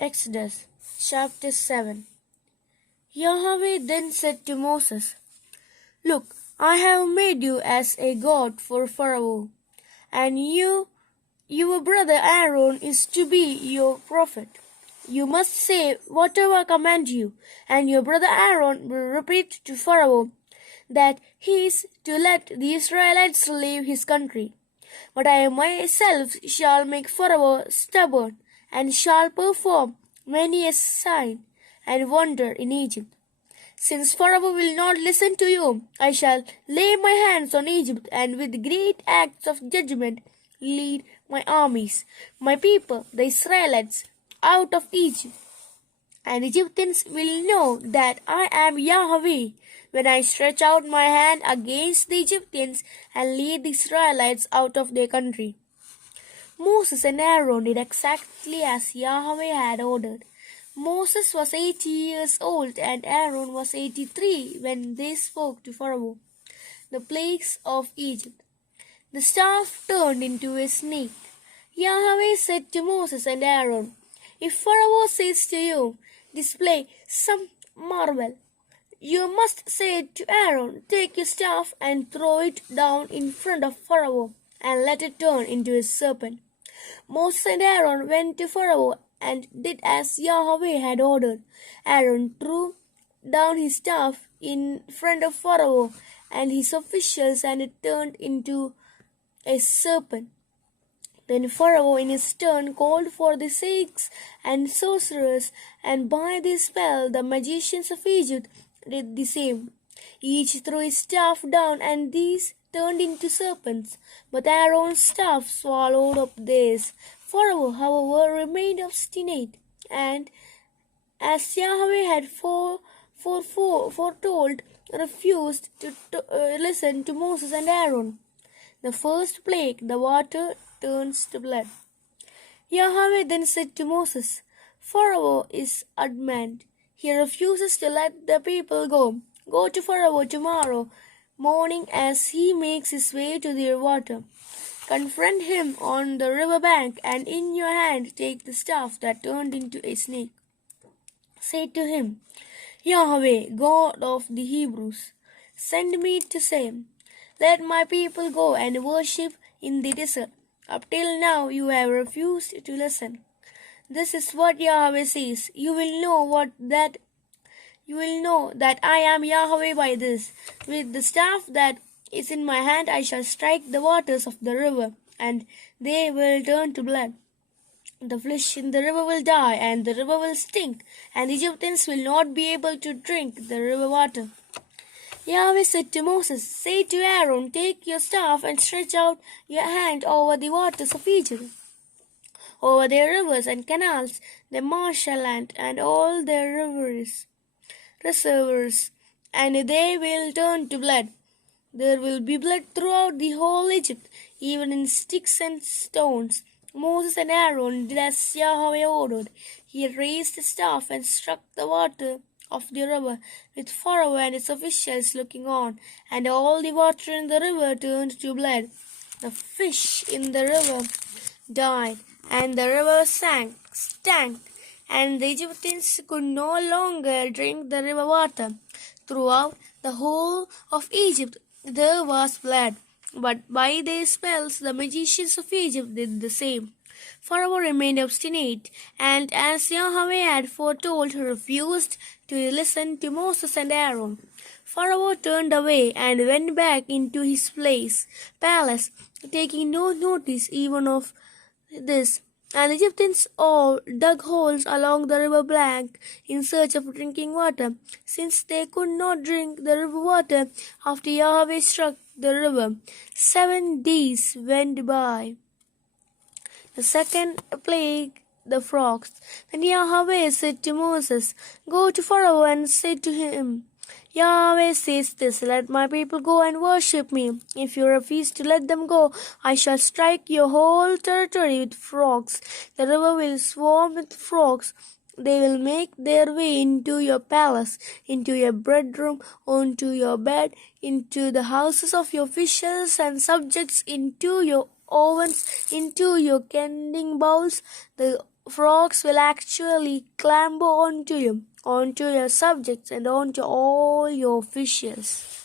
Exodus chapter 7. Yahweh then said to Moses, "Look, I have made you as a god for Pharaoh, and your brother Aaron is to be your prophet. You must say whatever I command you, and your brother Aaron will repeat to Pharaoh that he is to let the Israelites leave his country. But I myself shall make Pharaoh stubborn, and shall perform many a sign and wonder in Egypt. Since Pharaoh will not listen to you, I shall lay my hands on Egypt, and with great acts of judgment lead my armies, my people, the Israelites, out of Egypt. And Egyptians will know that I am Yahweh when I stretch out my hand against the Egyptians and lead the Israelites out of their country." Moses and Aaron did exactly as Yahweh had ordered. Moses was 80 years old and Aaron was 83 when they spoke to Pharaoh. The plagues of Egypt. The staff turned into a snake. Yahweh said to Moses and Aaron, "If Pharaoh says to you, 'Display some marvel,' you must say to Aaron, 'Take your staff and throw it down in front of Pharaoh, and let it turn into a serpent.'" Moses and Aaron went to Pharaoh and did as Yahweh had ordered. Aaron threw down his staff in front of Pharaoh and his officials, and it turned into a serpent. Then Pharaoh in his turn called for the sages and sorcerers, and by this spell the magicians of Egypt did the same. Each threw his staff down, and these turned into serpents, but Aaron's staff swallowed up theirs. Pharaoh, however, remained obstinate, and as Yahweh had foretold, refused to listen to Moses and Aaron. The first plague, the water turns to blood. Yahweh then said to Moses, "Pharaoh is adamant. He refuses to let the people go. Go to Pharaoh tomorrow morning as he makes his way to the water. Confront him on the river bank, and in your hand take the staff that turned into a snake. Say to him, 'Yahweh, God of the Hebrews, send me to say, let my people go and worship in the desert. Up till now you have refused to listen. This is what Yahweh says. You will know that I am Yahweh by this. With the staff that is in my hand I shall strike the waters of the river, and they will turn to blood. The fish in the river will die, and the river will stink, and the Egyptians will not be able to drink the river water." Yahweh said to Moses, "Say to Aaron, take your staff and stretch out your hand over the waters of Egypt, over their rivers and canals, their marshland, and all their reservoirs, and they will turn to blood. There will be blood throughout the whole Egypt, even in sticks and stones." Moses and Aaron did as Yahweh ordered. He raised the staff and struck the water of the river, with Pharaoh and his officials looking on, and all the water in the river turned to blood. The fish in the river died, and the river stank, and the Egyptians could no longer drink the river water. Throughout the whole of Egypt there was blood, but by their spells the magicians of Egypt did the same. Pharaoh remained obstinate, and as Yahweh had foretold, he refused to listen to Moses and Aaron. Pharaoh turned away and went back into his palace, taking no notice even of this. And the Egyptians all dug holes along the river bank in search of drinking water, since they could not drink the river water after Yahweh struck the river. 7 days went by. The second plague, the frogs. Then Yahweh said to Moses, "Go to Pharaoh and say to him, 'Yahweh says this, let my people go and worship me. If you refuse to let them go, I shall strike your whole territory with frogs. The river will swarm with frogs. They will make their way into your palace, into your bedroom, onto your bed, into the houses of your officials and subjects, into your ovens, into your kneading bowls. The frogs will actually clamber onto you, onto your subjects, and onto all your officials.